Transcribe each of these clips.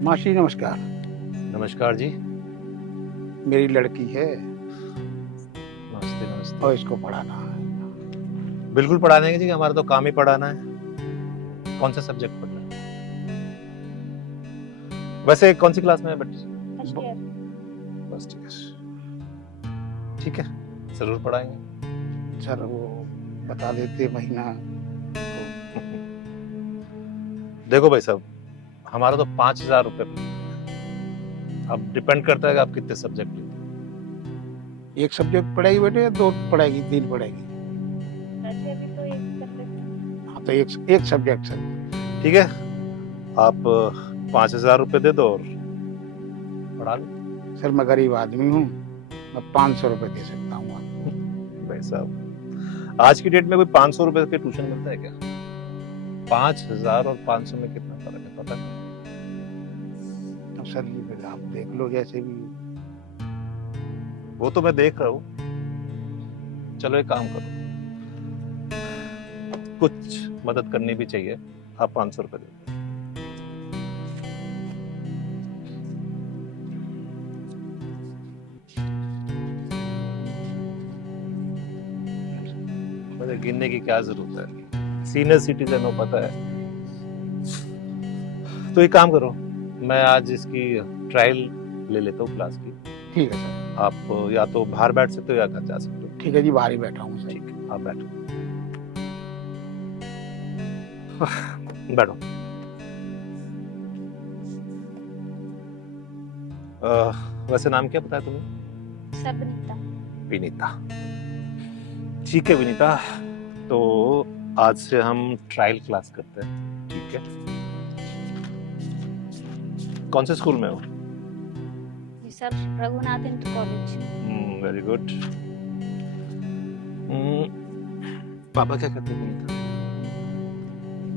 मासी नमस्कार। नमस्कार जी। मेरी लड़की है नमस्ते और नमस्ते। इसको पढ़ाना है। बिल्कुल पढ़ा देंगे जी, हमारा तो काम ही पढ़ाना है। कौन सा सब्जेक्ट पढ़ना है? वैसे कौन सी क्लास में है बच्ची? First year. बस ठीक है, जरूर पढ़ाएंगे। सर वो बता देते महीना देखो भाई साहब, हमारा तो 5,000 रुपये। अब डिपेंड करता है कि आप कितने सब्जेक्ट लेते हैं। एक सब्जेक्ट पढ़ाई बेटे या दो पढ़ाएगी, तीन पढ़ाएगी? वैसे अभी तो एक कर लेते हाँ तो एक सब्जेक्ट सर। ठीक है, आप 5,000 रुपये दे दो और पढ़ा लो। सर मैं गरीब आदमी हूँ, मैं 500 रुपये दे सकता हूँ आपको। भाई साहब, आज की डेट में कोई 500 रुपए के ट्यूशन मिलता है क्या? 5,000 और 500 में कितना फर्क है पता नहीं। अब सर ये फिर आप देख लो जैसे भी। वो तो मैं देख रहा हूँ। चलो एक काम करो, कुछ मदद करनी भी चाहिए। आप 500 रुपए दे दो। मुझे गिनने की क्या जरूरत है, सीनियर सिटीजन हो पता है। तो एक काम करो, मैं आज इसकी ट्रायल ले लेता हूँ क्लास की। ठीक है सर। आप या तो बाहर बैठ सकते हो या घर जा सकते हो। ठीक है जी, बाहर ही बैठा हूँ सर। ठीक है, आप बैठो। बैठो। वैसे नाम क्या बताया तुमने? हैं। सब नीता। विनीता। ठीक है विनीता, तो आज से हम ट्रायल क्लास करते हैं, ठीक है? कौन से स्कूल में हो? जी sir, Raghunath inter college. Very good. पापा क्या करते हैं विनीता?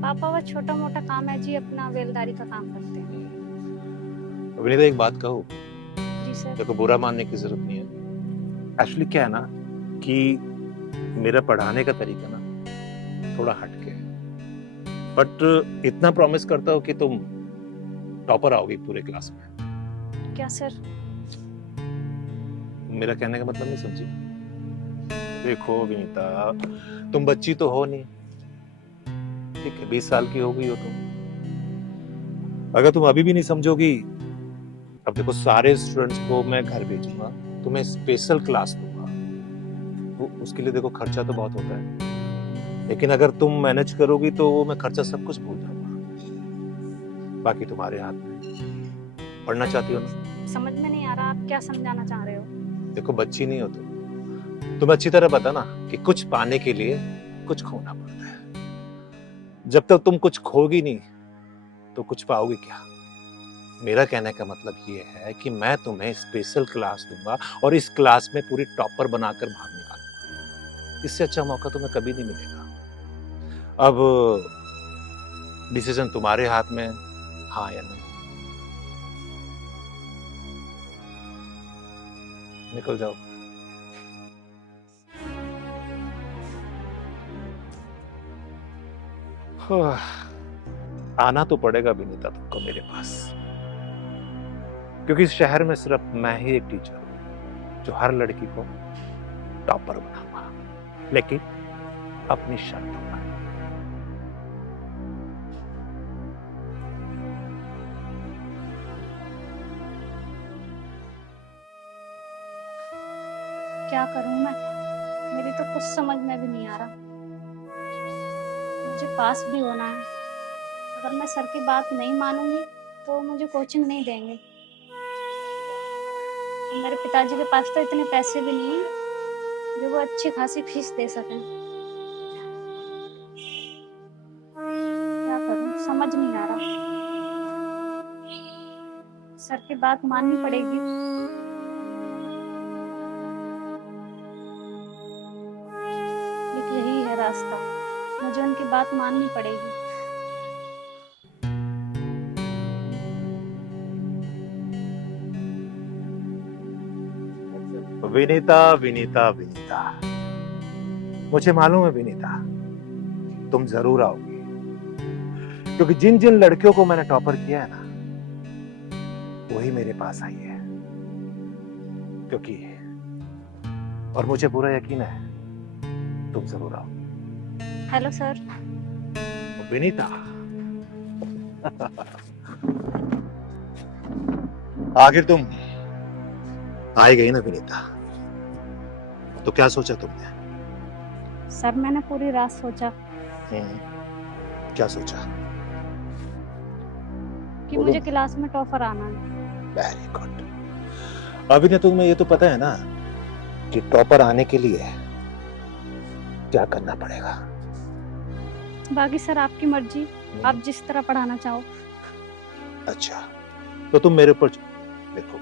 पापा वो छोटा मोटा काम है जी, अपना बेलदारी का काम करते हैं। विनीता एक बात कहूँ, जी सर। देखो बुरा मानने की जरूरत नहीं है। एक्चुअली क्या है ना कि मेरा पढ़ाने का तरीका ना थोड़ा हटके है, बट इतना प्रॉमिस करता हूँ कि तुम टॉपर आओगी पूरे क्लास में। क्या सर? मेरा कहने का मतलब नहीं समझी? देखो विनीता, तुम बच्ची तो हो नहीं, ठीक है? 20 साल की हो गई हो तुम। अगर तुम अभी भी नहीं समझोगी, अब देखो सारे स्टूडेंट्स को मैं घर भेजूंगा, तुम्हें स्पेशल क्लास दूंगा, तो उसके लिए देखो खर्चा तो बहुत होता है, लेकिन अगर तुम मैनेज करोगी तो वो मैं खर्चा सब कुछ भूल जाऊंगा। बाकी तुम्हारे हाथ में। पढ़ना चाहती हो ना? समझ में नहीं आ रहा, आप क्या समझाना चाह रहे हो? देखो बच्ची नहीं हो तुम्हें अच्छी तरह पता ना कि कुछ पाने के लिए कुछ खोना पड़ता है। जब तक तुम कुछ खोगी नहीं तो कुछ पाओगी क्या? मेरा कहने का मतलब ये है कि मैं तुम्हें स्पेशल क्लास दूंगा और इस क्लास में पूरी टॉपर बनाकर बाहर निकालूंगा। इससे अच्छा मौका तुम्हें कभी नहीं मिलेगा। अब डिसीजन तुम्हारे हाथ में है, हाँ या नहीं। निकल जाओ। आना तो पड़ेगा विनीता तुमको मेरे पास, क्योंकि इस शहर में सिर्फ मैं ही एक टीचर हूं जो हर लड़की को टॉपर बनाऊंगा, लेकिन अपनी शर्तों पर। क्या करूं मैं? मेरी तो कुछ समझ में भी नहीं आ रहा। मुझे पास भी होना है। अगर मैं सर की बात नहीं मानूंगी तो मुझे कोचिंग नहीं देंगे। और मेरे पिताजी के पास तो इतने पैसे भी नहीं है जो वो अच्छी खासी फीस दे सकें। क्या करूं, समझ नहीं आ रहा। सर की बात माननी पड़ेगी। एक यही है रास्ता, मुझे उनकी बात माननी पड़ेगी। विनीता विनीता विनीता, मुझे मालूम है विनीता, तुम जरूर आओगी, क्योंकि जिन जिन लड़कियों को मैंने टॉपर किया है ना, वही मेरे पास आई है, क्योंकि और मुझे पूरा यकीन है तुम जरूर आओ। Hello sir. विनीता, आखिर तुम आ ही गई ना विनीता। तो क्या सोचा तुमने? सर मैंने पूरी रात सोचा क्या सोचा? कि बोलो। मुझे क्लास में टॉपर आना है। Very good. अभी ने तुम्हें ये तो पता है ना कि टॉपर आने के लिए क्या करना पड़ेगा। बाकी सर आपकी मर्जी, आप जिस तरह पढ़ाना चाहो। अच्छा, तो तुम मेरे ऊपर देखो,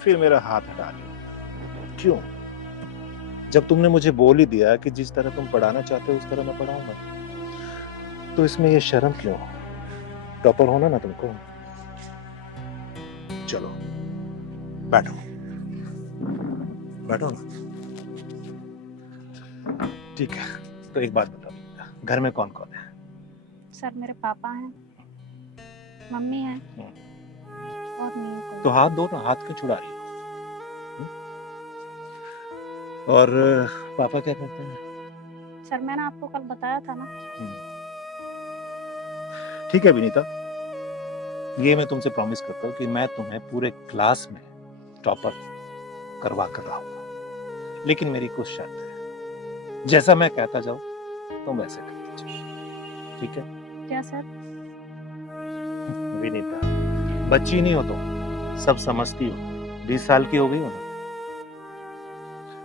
फिर मेरा हाथ हटा लियो। क्यों? जब तुमने मुझे बोल ही दिया कि जिस तरह तुम पढ़ाना चाहते हो उस तरह मैं पढ़ाऊंगा, तो इसमें ये शर्म क्यों? टॉपर होना ना तुमको। चलो बैठो, बैठो ना। ठीक है, तो एक बात बताओ, घर में कौन कौन है? सर मेरे पापा हैं, मम्मी है और नहीं कोई। तो हाथ दो ना, हाथ क्यों छुड़ा रही हो? और पापा क्या करते हैं? सर मैंने आपको कल बताया था ना। ठीक है विनीता, ये मैं तुमसे प्रॉमिस करता हूँ कि मैं तुम्हें पूरे क्लास में टॉपर करवा कर रहा, लेकिन मेरी कुछ शर्त है। जैसा मैं कहता जाऊं तुम वैसे करते जाओ, ठीक है? क्या सर? विनीता, बच्ची नहीं हो तुम, सब समझती हो, 20 साल की हो गई हो ना।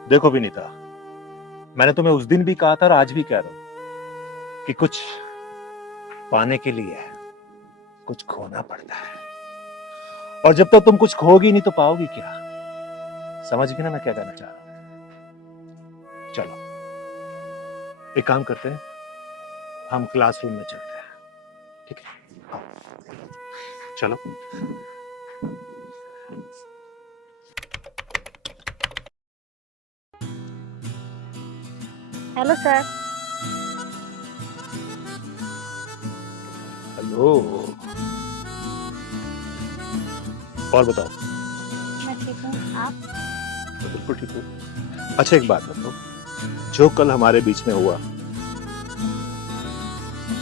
देखो विनीता, मैंने तुम्हें उस दिन भी कहा था और आज भी कह रहा हूं कि कुछ पाने के लिए कुछ खोना पड़ता है, और जब तक तुम कुछ खोगी नहीं तो पाओगी क्या? समझ गई ना मैं क्या कहना चाह रहा हूं? चलो एक काम करते हैं, हम क्लासरूम में चलते हैं, ठीक है? आओ, चलो। Hello sir. हेलो, और बताओ। मैं ठीक हूँ, आप? तो बिल्कुल ठीक हूँ। अच्छा एक बात बताओ, जो कल हमारे बीच में हुआ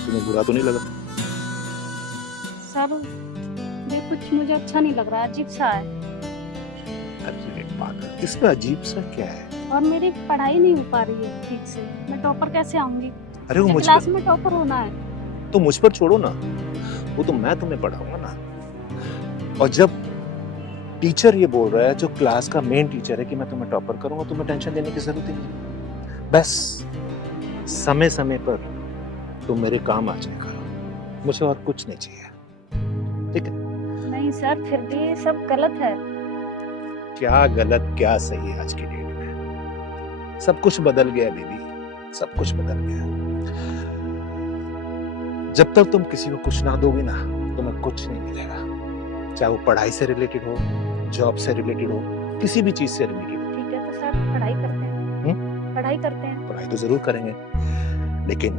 तुम्हें बुरा तो नहीं लगा? सर ये कुछ मुझे अच्छा नहीं लग रहा, अजीब सा है। अरे पागल, इसमें अजीब सा क्या है? और मेरी पढ़ाई नहीं हो पा रही है ठीक से, मैं टॉपर कैसे आऊंगी? अरे वो मुझे मुझ क्लास पर, में टॉपर होना है। तो मुझ पर छोड़ो ना, वो तो मैं तुम्हें पढ़ाऊंगा ना। और जब टीचर ये बोल रहा है, जो क्लास का मेन टीचर है, कि मैं तुम्हें टॉपर करूंगा, तुम्हें टेंशन लेने की जरूरत ही नहीं। बस समय समय पर तुम मेरे काम आ जाया करो, मुझे और कुछ नहीं चाहिए, ठीक है? नहीं सर, फिर भी ये सब गलत है। क्या गलत क्या सही है? आज की डेट में सब कुछ बदल गया दीदी, सब कुछ बदल गया। जब तक तुम किसी को कुछ ना दोगी ना, तुम्हें कुछ नहीं मिलेगा, चाहे वो पढ़ाई से रिलेटेड हो, जॉब से रिलेटेड हो, किसी भी चीज से रिलेटेड हो। ठीक है तो सर पढ़ाई करते हैं। पढ़ाई करते हैं। पढ़ाई तो जरूर करेंगे, लेकिन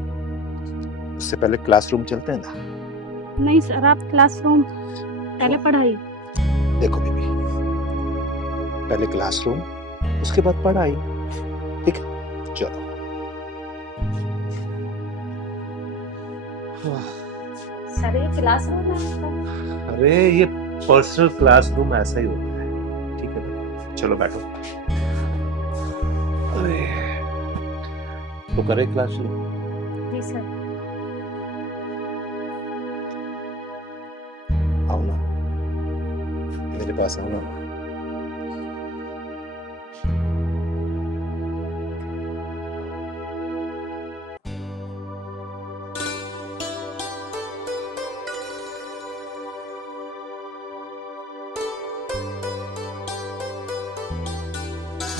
उससे पहले क्लासरूम चलते हैं ना। नहीं सर, आप क्लासरूम पहले पढ़ाई। देखो बेबी, पहले क्लासरूम उसके बाद पढ़ाई, ठीक है? चलो। सर ये क्लासरूम है। अरे ये पर्सनल क्लासरूम ऐसा ही होता है, ठीक है ना? चलो बैठो। अरे तो करे क्लासरूम। जी सर। आओ ना, मेरे पास आओ ना।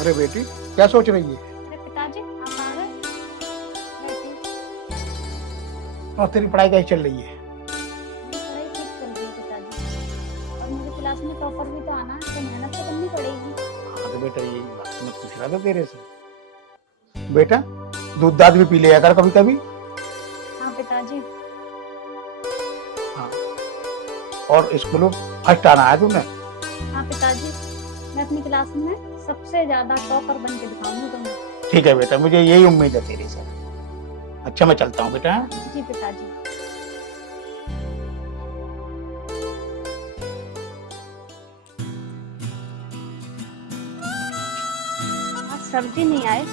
अरे बेटी, क्या सोच रही है? अरे पिताजी आप आ गए? बैठिए। और तेरी पढ़ाई कैसी चल रही है? पढ़ाई ठीक चल रही है पिताजी, और मुझे क्लास में टॉपर भी तो आना है, तो मेहनत तो करनी पड़ेगी। हाँ तो बेटा, यही बात तो मैं पूछ रहा था तेरे से। बेटा दूध दाद भी पी लिया कर कभी कभी। हाँ पिताजी। हाँ, और स्कूल में फर्स्ट आना है तूने। हाँ पिताजी, मैं अपनी क्लास में सबसे ज्यादा टॉपर बन के दिखाऊंगी तुम्हें। ठीक है बेटा, मुझे यही उम्मीद है तेरे से। अच्छा मैं चलता हूँ बेटा। जी पिताजी। आज सब्जी नहीं आए।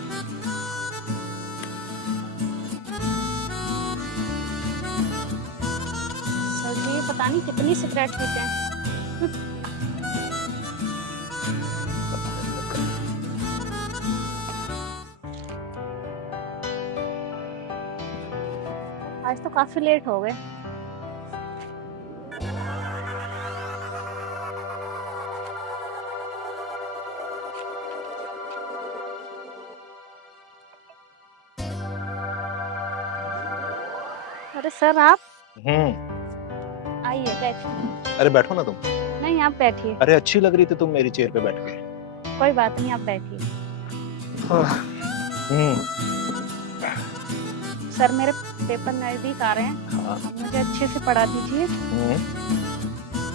सब्जी पता नहीं कितनी सिगरेट पीते हैं। आज तो काफी लेट हो गए। अरे सर आप आइए बैठिए। अरे बैठो ना तुम। नहीं आप बैठिए। अरे अच्छी लग रही थी तुम मेरी चेयर पे बैठ के। कोई बात नहीं आप बैठिए। सर मेरे पेपर नजदीक आ रहे हैं। हाँ। आप मुझे अच्छे से पढ़ा दीजिए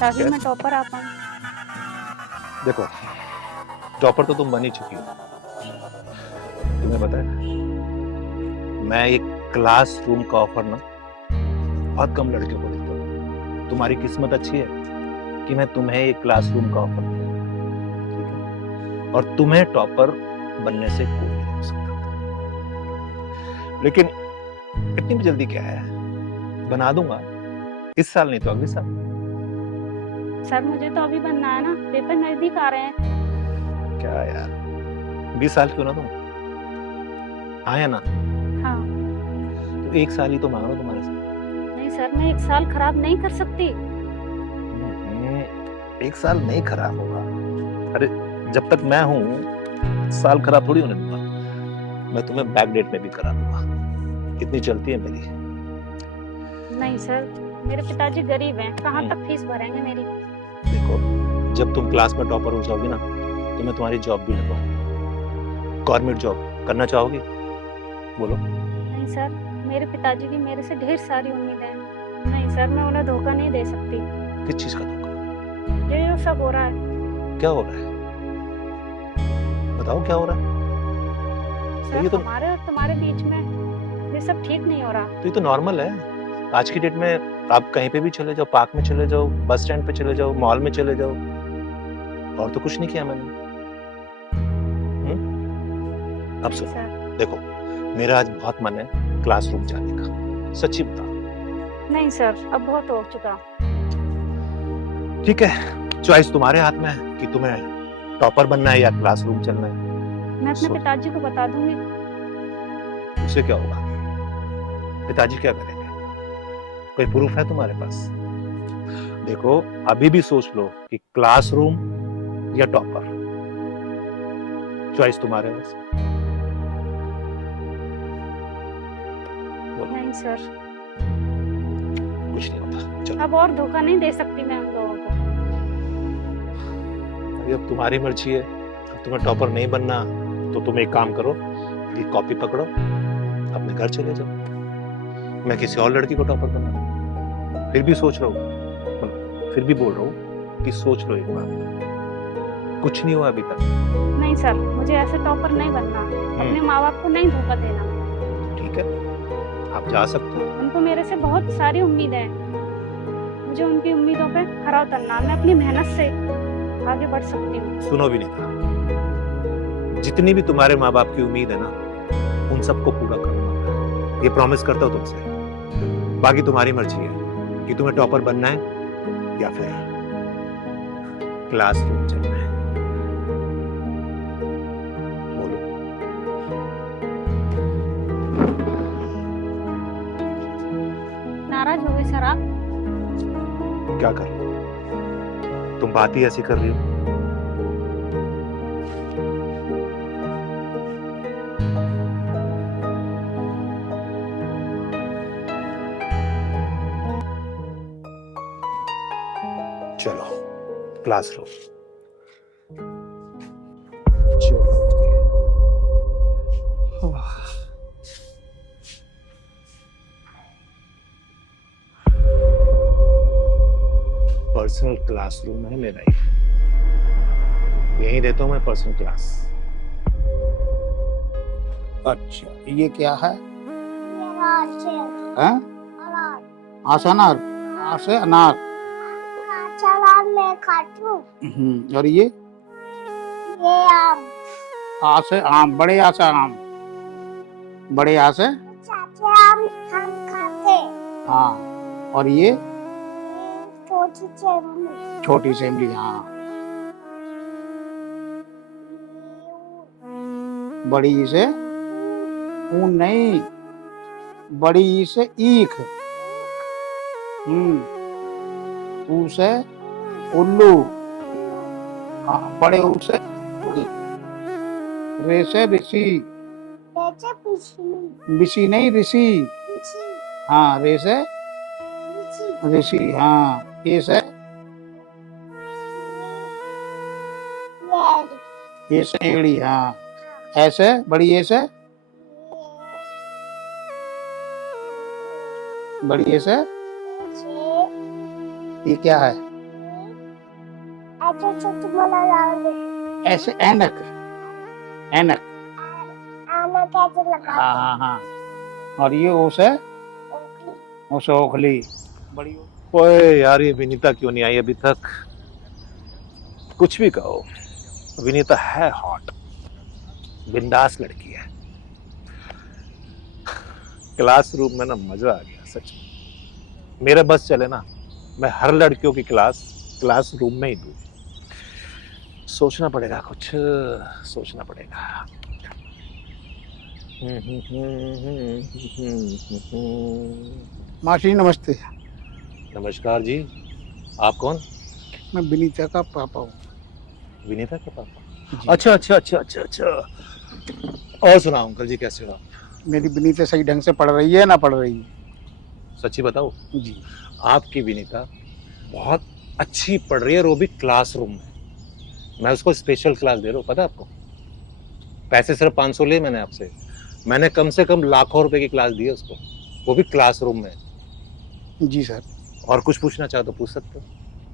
ताकि क्या? मैं टॉपर आ पाऊँ। देखो टॉपर तो तुम बन ही चुकी हो। तुम्हें पता है मैं एक क्लासरूम का ऑफर ना बहुत कम लड़कियों को देता हूँ। तुम्हारी किस्मत अच्छी है कि मैं तुम्हें एक क्लासरूम का ऑफर दिया, ठीक है? और तुम्हें टॉपर बनने से कोई नहीं रोक सकता। लेकिन इतनी भी जल्दी क्या है, बना दूंगा इस साल नहीं तो अगले साल। सर मुझे तो अभी बनना है ना, पेपर नजदीक आ रहे हैं। क्या यार 20 साल क्यों ना तुम आया ना, हाँ। तो एक साल ही तो मांगो तुम्हारे से। नहीं सर मैं एक साल खराब नहीं कर सकती। एक साल नहीं खराब होगा। अरे जब तक मैं हूं साल खराब थोड़ी होने दूंगा। मैं तुम्हें बैक डेट में भी करा दूंगा। कितनी चलती है मेरी। नहीं सर मेरे पिताजी गरीब हैं, कहाँ तक फीस भरेंगे मेरी। देखो जब तुम क्लास में टॉपर हो जाओगी ना तो मैं तुम्हारी जॉब भी लगवाऊंगा। गवर्नमेंट जॉब करना चाहोगी? बोलो। नहीं सर मेरे पिताजी की मेरे से ढेर सारी उम्मीदें हैं। नहीं सर मैं उन्हें धोखा नहीं दे सकती। किस चीज का धोखा? ये जो सब हो रहा है। क्या हो रहा है बताओ क्या हो रहा है? सर ये तो हमारे और तुम्हारे बीच में ये सब ठीक नहीं हो रहा। तो ये तो नॉर्मल है। आज की डेट में आप कहीं पे भी चले जाओ, पार्क में चले जाओ, बस स्टैंड पे चले जाओ, मॉल में चले जाओ, और तो कुछ नहीं किया मैंने। अब नहीं सुनो सर। देखो मेरा आज बहुत मन है क्लासरूम जाने का, सच्ची बताओ। नहीं सर अब बहुत हो चुका। ठीक है चॉइस तुम्हारे हाथ में है कि तुम्हें टॉपर बनना है या क्लासरूम चलना है। मैं अपने सो- पिताजी को बता दूंगी। उससे क्या होगा? पिताजी क्या करेंगे? कोई प्रूफ है तुम्हारे पास? देखो अभी भी सोच लो कि क्लासरूम या टॉपर, चॉइस तुम्हारे पास। नहीं सर कुछ नहीं होता, चलो। अब और धोखा नहीं दे सकती मैं उन लोगों को। अभी अब तुम्हारी मर्जी है। अब तुम्हें टॉपर नहीं बनना तो तुम एक काम करो, ये कॉपी पकड़ो, अपने घर चले जाओ। मैं किसी और लड़की को टॉपर बनना फिर भी सोच रहा हूँ, फिर भी बोल रहा हूँ कि सोच लो एक बार। कुछ नहीं हुआ अभी तक। नहीं सर मुझे ऐसे टॉपर नहीं बनना। अपने माँ बाप को नहीं धोखा देना। ठीक है आप जा सकते हो। उनको मेरे से बहुत सारी उम्मीदें हैं। मुझे उनकी उम्मीदों पे खरा उतरना। मैं अपनी मेहनत से आगे बढ़ सकती हूँ। सुनो भी नहीं था, जितनी भी तुम्हारे माँ बाप की उम्मीद है ना उन सबको पूरा करूंगा। ये प्रॉमिस करता हूँ तुमसे। बाकी तुम्हारी मर्जी है कि तुम्हें टॉपर बनना है या फिर क्लासरूम चलना है। बोलो। नाराज हो गए सर आप? क्या कर रहे हो? तुम बात ही ऐसी कर रही हो। चलो क्लासरूम चलो। पर्सनल क्लासरूम है मेरा ही। यहीं देता हूँ मैं पर्सनल क्लास। अच्छा, ये क्या है? ये अनार से हैं? अनार आ से अनार, आ से अनार। काचा अनार मैं खाती हूँ। और ये आम आ से आम, बड़े आ से आम, बड़े आ से चाचे आम हम खाते। हाँ। और ये छोटी चेमनी छोटी सी इमली। हाँ। बड़ी ई से ऊन नहीं, बड़ी ई से ईख। ऊ से उल्लू। हाँ, बड़े ऊ से रे से ऋषि। जैसे पिछली ऋषि नहीं, ऋषि। पिछली हाँ, रे से पिछली ऋषि। हाँ। ये से ये से एड़ी। हाँ। ऐसे बड़ी ए से बड़ी ए से ये क्या है? ऐसे छोटी मला लाओगे ऐसे ऐनक, ऐनक। आना कैसे लगा हाँ हाँ हाँ। और ये ओसे ओखली। बड़ी ओए यार, ये विनीता क्यों नहीं आई अभी तक? कुछ भी कहो, विनीता है हॉट, बिंदास लड़की है। क्लासरूम में ना मजा आ गया सच में। मेरा बस चले ना, मैं हर लड़कियों की क्लासरूम में ही दूं। सोचना पड़ेगा, कुछ सोचना पड़ेगा। मासी नमस्ते। नमस्कार जी, आप कौन? मैं विनीता का पापा हूँ। विनीता के पापा? जी। अच्छा अच्छा अच्छा अच्छा अच्छा। और सुनाओ अंकल जी, कैसे हो आप? मेरी विनीता सही ढंग से पढ़ रही है ना पढ़ रही है? सच्ची बताओ, जी। आपकी विनीता बहुत अच्छी पढ़ रही है और वो भी क्लासरूम में। मैं उसको स्पेशल क्लास दे रहा हूँ, पता है आपको? पैसे सिर्फ 500 लिए मैंने आपसे। मैंने कम से कम लाखों रुपए की क्लास दी है उसको, वो भी क्लासरूम में। जी सर। और कुछ पूछना चाहो तो पूछ सकते हो।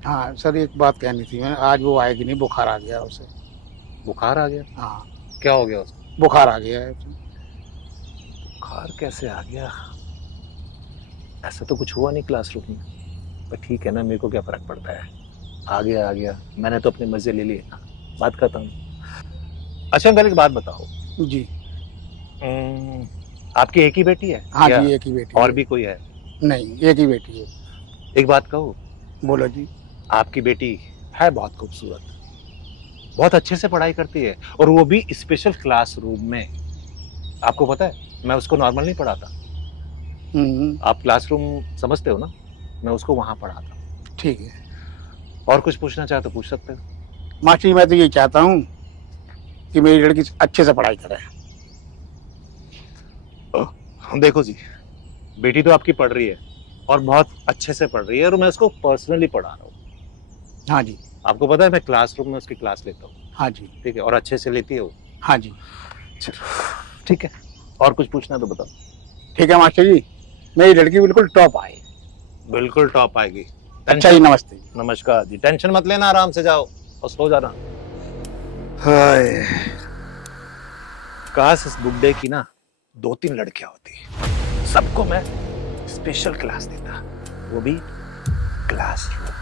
हाँ सर, एक बात कहनी थी मैं। आज वो आएगी नहीं, बुखार आ गया उसे। बुखार आ गया? हाँ, क्या हो गया उसको? बुखार आ गया है। बुखार कैसे आ गया? ऐसा तो कुछ हुआ नहीं क्लासरूम में। पर ठीक है ना, मेरे को क्या फर्क पड़ता है, आ गया। मैंने तो अपने मजे ले लिए ना, बात करता हूँ। अच्छा अंकल, एक बात बताओ जी। आपकी एक ही बेटी है? हाँ या जी, एक ही बेटी और है। भी कोई है? नहीं, एक ही बेटी है। एक बात कहूँ, बोलो जी। आपकी बेटी है बहुत खूबसूरत, बहुत अच्छे से पढ़ाई करती है, और वो भी स्पेशल क्लासरूम में। आपको पता है, मैं उसको नॉर्मल नहीं पढ़ाता। आप क्लासरूम समझते हो ना, मैं उसको वहां पढ़ाता। ठीक है। और कुछ पूछना चाहे तो पूछ सकते हो। मास्टर जी, मैं तो ये चाहता हूँ कि मेरी लड़की अच्छे से पढ़ाई करे। देखो जी, बेटी तो आपकी पढ़ रही है और बहुत अच्छे से पढ़ रही है, और मैं उसको पर्सनली पढ़ा रहा हूँ। हाँ जी। आपको पता है, मैं क्लासरूम में उसकी क्लास लेता हूँ। हाँ जी। ठीक है, और अच्छे से लेती है वो। हाँ जी। चलो ठीक है, और कुछ पूछना है तो बताओ। ठीक है मास्टर जी, मेरी लड़की बिल्कुल टॉप आए। बिल्कुल टॉप आएगी। अच्छा जी, नमस्ते। नमस्कार जी, टेंशन मत लेना, आराम से जाओ और सो जाना। हाय, काश इस बुड्ढे की ना 2-3 लड़कियां होती, सबको मैं स्पेशल क्लास देता, वो भी क्लासरूम में।